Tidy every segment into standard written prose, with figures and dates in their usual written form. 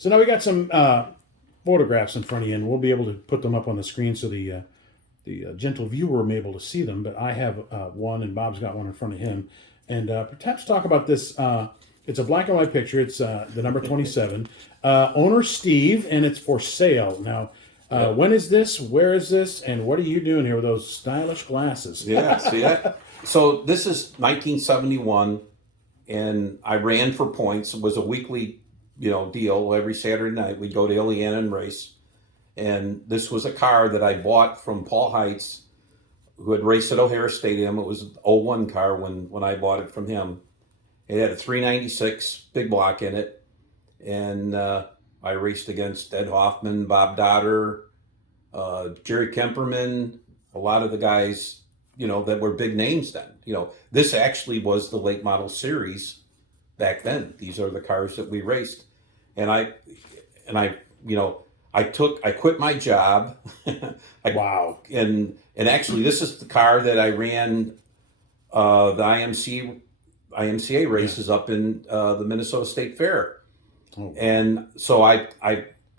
So now we got some photographs in front of you, and we'll be able to put them up on the screen so the gentle viewer will be able to see them. But I have one, and Bob's got one in front of him. And perhaps talk about this. It's a black and white picture. It's the number 27. Owner Steve, and it's for sale. Now, when is this? Where is this? And what are you doing here with those stylish glasses? Yeah, see that? So this is 1971, and I ran for points. It was a weekly deal. Every Saturday night we'd go to Illiana and race. And this was a car that I bought from Paul Heitz, who had raced at O'Hare Stadium. It was an '01 car when I bought it from him. It had a 396 big block in it. And I raced against Ed Hoffman, Bob Dotter, Jerry Kemperman, a lot of the guys, that were big names then. This actually was the late model series back then. These are the cars that we raced. And I quit my job. Wow. And actually this is the car that I ran the IMCA races up in the Minnesota State Fair. Oh. And so I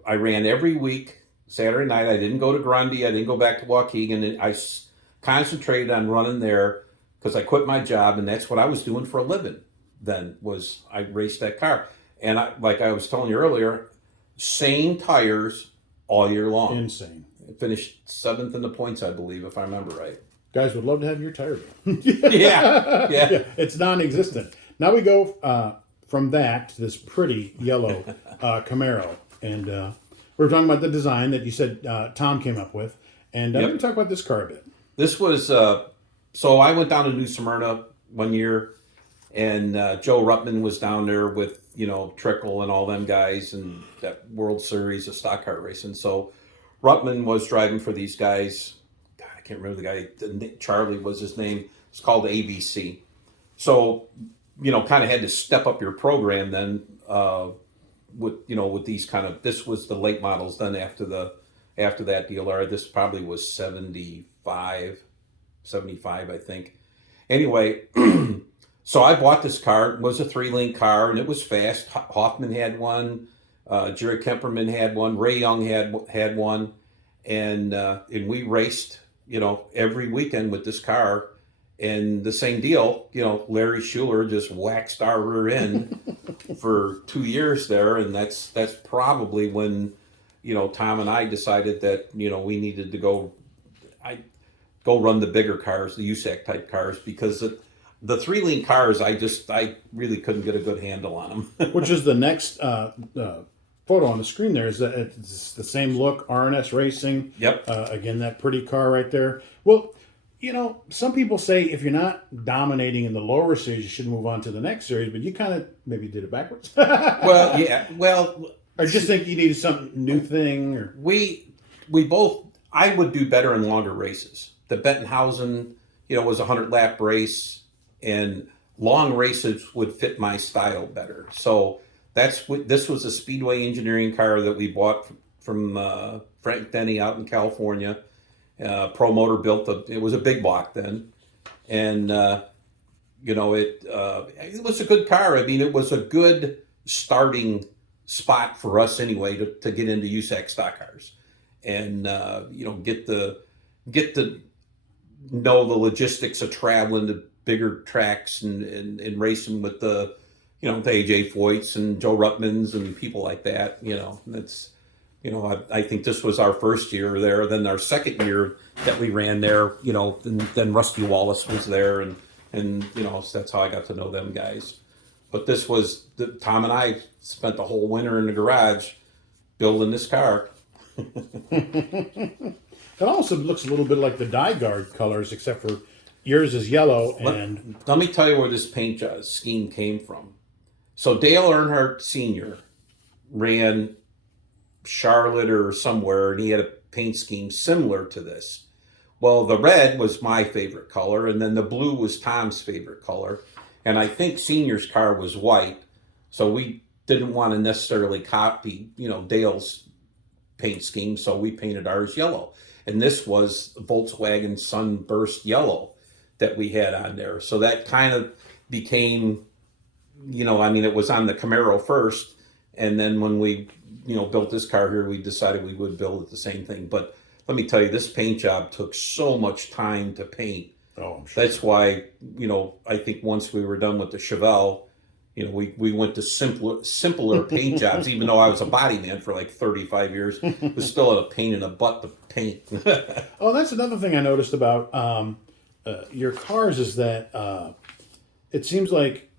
ran every week, Saturday night. I didn't go to Grundy. I didn't go back to Waukegan. And I concentrated on running there because I quit my job, and that's what I was doing for a living then, was I raced that car. And like I was telling you earlier, same tires all year long. Insane. I finished 7th in the points, I believe, if I remember right. Guys would love to have your tire. Yeah. It's non-existent. Now we go from that to this pretty yellow Camaro. And we're talking about the design that you said Tom came up with. And let me talk about this car a bit. This was, so I went down to New Smyrna one year, and Joe Ruttman was down there with, Trickle and all them guys, and that World Series of stock car racing. So Ruttman was driving for these guys. God, I can't remember the guy. Charlie was his name. It's called ABC. So, kind of had to step up your program then with these kind of, this was the late models then after that deal. Or this probably was 75, I think. Anyway, so I bought this car. It was a 3-link car, and it was fast. Hoffman had one. Jerry Kemperman had one. Ray Young had one. And we raced, every weekend with this car. And the same deal, Larry Schuler just waxed our rear end for 2 years there. And that's probably when, Tom and I decided that, we needed to go run the bigger cars, the USAC type cars, because the 3-link cars, I really couldn't get a good handle on them. Which is the next photo on the screen there. Is that it's the same look, RNS Racing. Yep. Again, that pretty car right there. Well, some people say if you're not dominating in the lower series, you should move on to the next series, but you kind of maybe did it backwards. Well, yeah. Well, or just think you needed some new thing. Or we both, I would do better in longer races. The Bettenhausen, was a 100-lap race, and long races would fit my style better. So this was a Speedway Engineering car that we bought from Frank Denny out in California. Pro Motor built it was a big block then. And, it was a good car. I mean, it was a good starting spot for us anyway to get into USAC stock cars and, get to know the logistics of traveling to bigger tracks and racing with the AJ Foyts and Joe Ruttmans and people like that. That's, I think this was our first year there. Then our second year that we ran there, then Rusty Wallace was there, and so that's how I got to know them guys. But this was Tom and I spent the whole winter in the garage building this car. It also looks a little bit like the Die Guard colors, except for yours is yellow. And let me tell you where this paint scheme came from. So Dale Earnhardt Sr. ran Charlotte or somewhere, and he had a paint scheme similar to this. Well, the red was my favorite color, and then the blue was Tom's favorite color. And I think Senior's car was white, so we didn't want to necessarily copy, Dale's paint scheme, so we painted ours yellow. And this was Volkswagen Sunburst Yellow that we had on there. So that kind of became, it was on the Camaro first, and then when we, built this car here, we decided we would build it the same thing. But let me tell you, this paint job took so much time to paint. Oh, I'm sure. That's why, I think once we were done with the Chevelle, we went to simpler paint jobs, even though I was a body man for like 35 years. It was still a pain in the butt to paint. Oh, that's another thing I noticed about your cars is that it seems like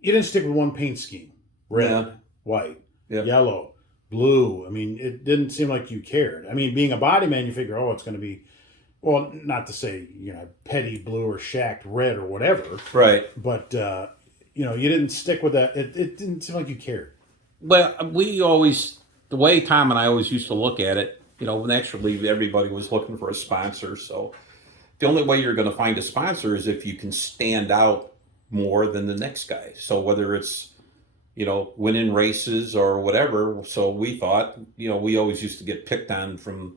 you didn't stick with one paint scheme. Red, white, yellow, blue. I mean, it didn't seem like you cared. I mean, being a body man, you figure, it's going to be, well, not to say, petty blue or shacked red or whatever. Right. But, you didn't stick with that. It didn't seem like you cared. Well, the way Tom and I always used to look at it, naturally everybody was looking for a sponsor. So the only way you're going to find a sponsor is if you can stand out more than the next guy. So whether it's, winning races or whatever. So we thought, we always used to get picked on from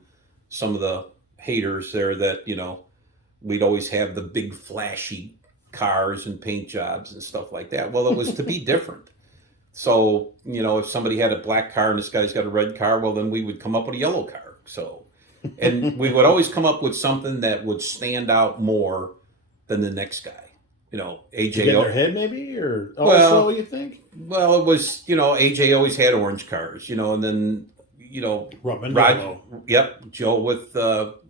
some of the haters there that, we'd always have the big flashy cars and paint jobs and stuff like that. Well, it was to be different. So, if somebody had a black car and this guy's got a red car, well, then we would come up with a yellow car. So, and we would always come up with something that would stand out more than the next guy. AJ. To get in their head, maybe? Or also, you think? Well, it was, AJ always had orange cars, and then, Ruttman, yellow. Yep, Joe with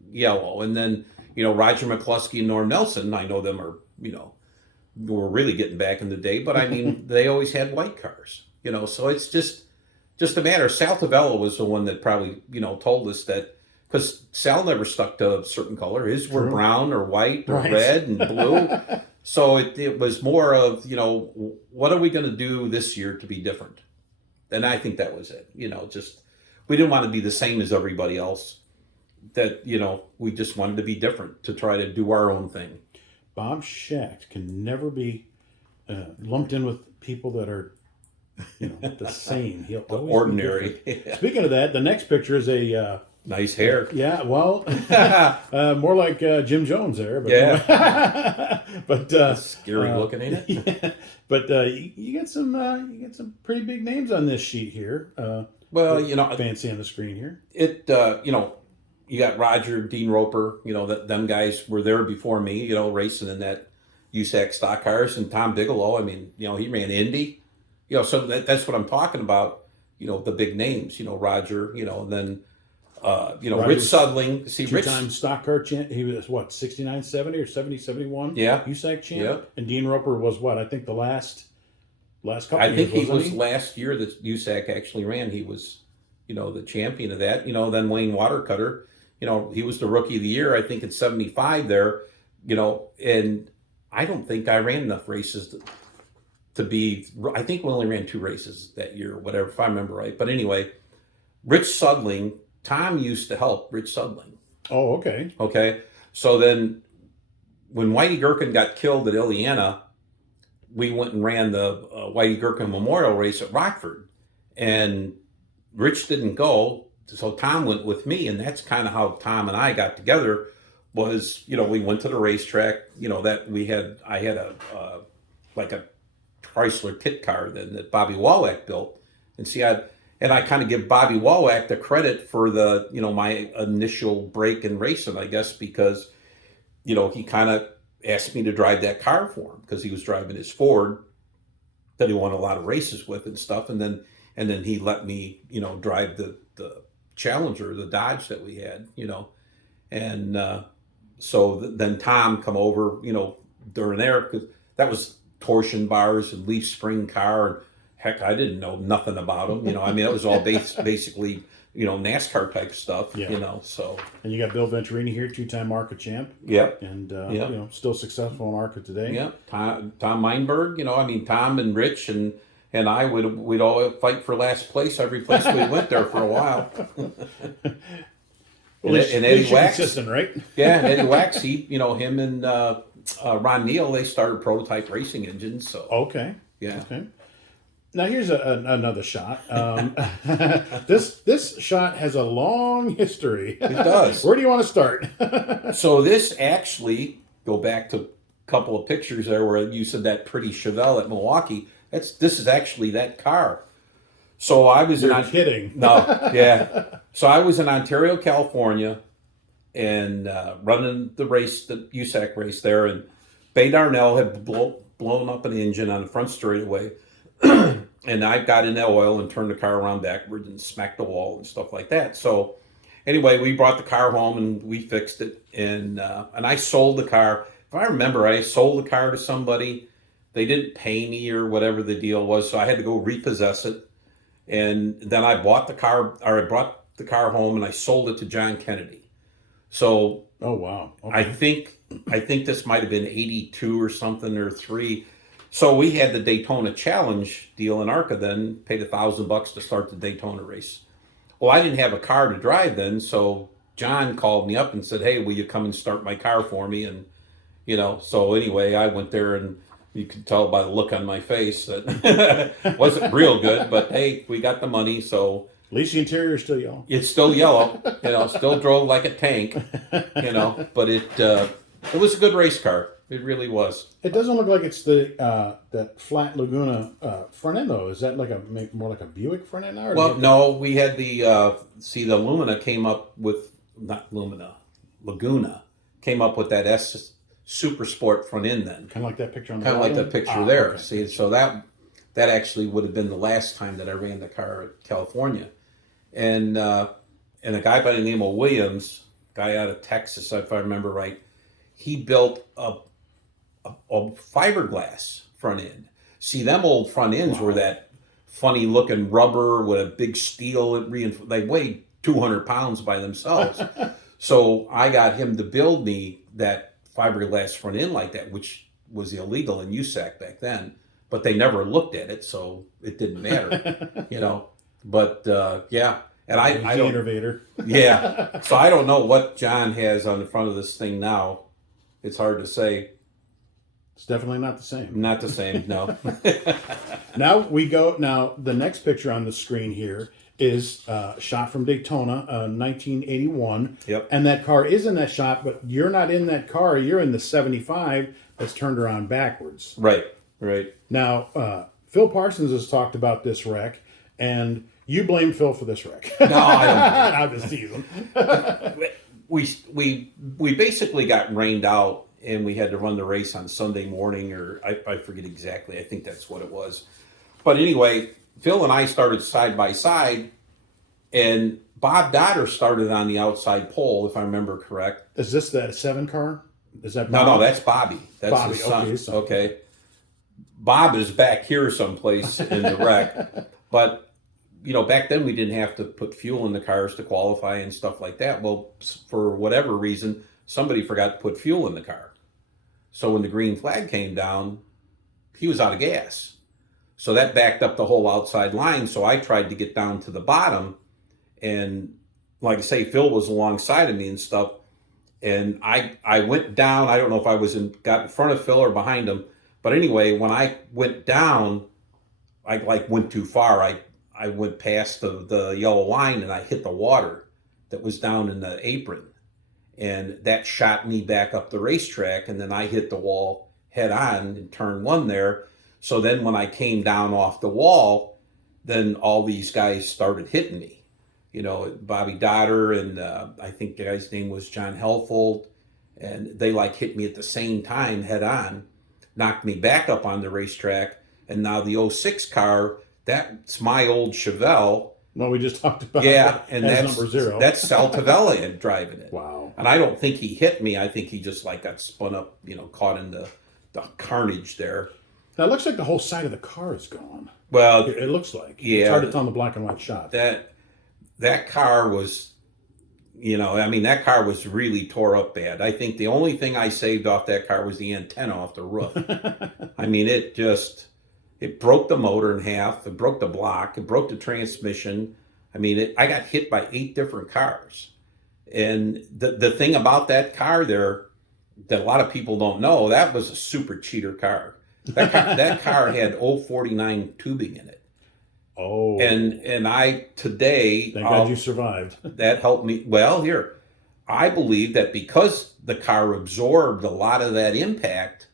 yellow. And then, Roger McCluskey and Norm Nelson, I know them are, were really getting back in the day, but I mean, they always had white cars, so it's just a matter. Sal Tavello was the one that probably, told us that, because Sal never stuck to a certain color. His were brown or white or red and blue. So it was more of, what are we going to do this year to be different? And I think that was it. We didn't want to be the same as everybody else. That, we just wanted to be different, to try to do our own thing. Bob Schacht can never be lumped in with people that are, the same. He'll always ordinary. Be Speaking of that, the next picture is a... nice hair. Yeah, well, more like Jim Jones there. But, yeah. But scary looking, ain't it? Yeah, but you get some pretty big names on this sheet here. Well, fancy on the screen here. You got Roger, Dean Roper. Them guys were there before me. Racing in that USAC stock cars, and Tom Bigelow. I mean, he ran Indy. So that's what I'm talking about. The big names. Roger. And then. Rich Sudling. See, Two-time stock car champ. He was what, 69, 70 or 70, 71? Yeah. USAC champ. Yeah. And Dean Roper was what? I think the last couple I years. think he was last year that USAC actually ran. He was, the champion of that. Then Wayne Watercutter, he was the rookie of the year, I think in 75 there, and I don't think I ran enough races to be, I think we only ran 2 races that year, whatever, if I remember right. But anyway, Rich Sudling, Tom used to help Rich Sudling. Oh, okay. Okay. So then when Whitey Gherkin got killed at Illiana, we went and ran the Whitey Gherkin Memorial Race at Rockford. And Rich didn't go, so Tom went with me. And that's kind of how Tom and I got together was, we went to the racetrack, I had a Chrysler kit car then that Bobby Wallach built. And see, I kind of give Bobby Wallach the credit for the, my initial break in racing, I guess, because, he kind of asked me to drive that car for him because he was driving his Ford that he won a lot of races with and stuff. And then he let me, drive the Challenger, the Dodge that we had, and so then Tom come over, during there, because that was torsion bars and leaf spring car, and heck, I didn't know nothing about them. It was all basically, NASCAR type stuff, so. And you got Bill Venturini here, 2-time ARCA champ. Yep. And, still successful in ARCA today. Yep. Tom Meinberg, Tom and Rich and and we'd all fight for last place every place we went there for a while. Well, and Eddie Wax, consistent, right? yeah, and Eddie Wax, him and Ron Neal, they started prototype racing engines. So Okay. yeah. Okay. Now here's another shot. This shot has a long history. It does. Where do you want to start? So this actually, go back to a couple of pictures there where you said that pretty Chevelle at Milwaukee. This is actually that car. So I was You're kidding. No, yeah. So I was in Ontario, California, and running the race, the USAC race there, and Bay Darnell had blown up an engine on the front straightaway, and I got in that oil and turned the car around backwards and smacked the wall and stuff like that. So anyway, we brought the car home and we fixed it, and I sold the car. If I remember, I sold the car to somebody. They didn't pay me or whatever the deal was, so I had to go repossess it. And then I brought the car home and I sold it to John Kennedy. So Oh wow. Okay. I think this might have been 82 or something or 3. So we had the Daytona Challenge deal in ARCA then, paid $1,000 to start the Daytona race. Well, I didn't have a car to drive then, so John called me up and said, "Hey, will you come and start my car for me?" And so anyway, I went there, and you could tell by the look on my face that wasn't real good, but hey, we got the money, so At least the interior is still yellow. it's still yellow, still drove like a tank, but it was a good race car. It really was. It doesn't look like it's that flat Laguna front end though. Is that more like a Buick front end now? Well, no, we had the Lumina came up with, not Lumina, Laguna came up with that S Super Sport front end then. Kind of like that picture on the Kind of like bottom? that picture there. Okay. See, so that actually would have been the last time that I ran the car at California. And a guy by the name of Williams, guy out of Texas, if I remember right, he built a fiberglass front end. See, them old front ends were that funny looking rubber with a big steel. They weighed 200 pounds by themselves. So I got him to build me that fiberglass front end like that, which was illegal in USAC back then. But they never looked at it, so it didn't matter, But yeah, and I don't. Innovator. Yeah, so I don't know what John has on the front of this thing now. It's hard to say. It's definitely not the same. Not the same, no. Now the next picture on the screen here is shot from Daytona, 1981. Yep. And that car is in that shot, but you're not in that car. You're in the 75 that's turned around backwards. Right. Now, Phil Parsons has talked about this wreck, and you blame Phil for this wreck. No, I I'm just teasing. don't. We basically got rained out, and we had to run the race on Sunday morning, or I forget exactly. I think that's what it was. But anyway, Phil and I started side by side, and Bob Dotter started on the outside pole, if I remember correct. Is this that 7 car? Is that No, Bob? that's Bobby. That's Bobby, his son. okay, so- Okay. Bob is back here someplace in the wreck. But, back then we didn't have to put fuel in the cars to qualify and stuff like that. Well, for whatever reason, somebody forgot to put fuel in the car. So when the green flag came down, he was out of gas. So that backed up the whole outside line. So I tried to get down to the bottom. And like I say, Phil was alongside of me and stuff. And I went down. I don't know if I got in front of Phil or behind him. But anyway, when I went down, I went too far. I went past the yellow line and I hit the water that was down in the apron. And that shot me back up the racetrack. And then I hit the wall head on in turn 1 there. So then when I came down off the wall, then all these guys started hitting me. Bobby Dotter and I think the guy's name was John Helfold. And they hit me at the same time head on, knocked me back up on the racetrack. And now the 06 car, that's my old Chevelle. No, we just talked about Yeah, and that's number 0. That's Sal Tavella driving it. Wow. And I don't think he hit me. I think he just got spun up, caught in the carnage there. Now it looks like the whole side of the car is gone. Well, It looks like. Yeah. It's hard to tell in the black and white shot. that car was, that car was really tore up bad. I think the only thing I saved off that car was the antenna off the roof. It just, It broke the motor in half. It broke the block. It broke the transmission. I mean, I got hit by 8 different cars. And the thing about that car there that a lot of people don't know, that was a super cheater car. That car had 049 tubing in it. Oh. And I today, Thank God you survived. that helped me. Well, here, I believe that because the car absorbed a lot of that impact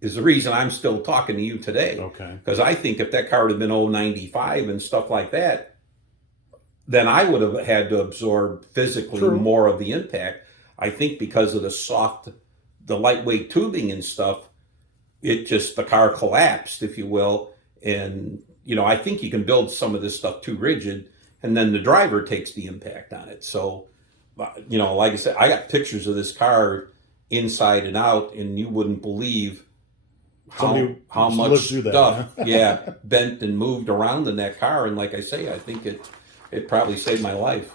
is the reason I'm still talking to you today. Okay. Because I think if that car would have been 095 and stuff like that, then I would have had to absorb physically True. more of the impact. I think because of the lightweight tubing and stuff, the car collapsed, if you will. And, I think you can build some of this stuff too rigid, and then the driver takes the impact on it. So, like I said, I got pictures of this car inside and out, and you wouldn't believe how much lived through that, stuff, huh? bent and moved around in that car. And like I say, I think it probably saved my life.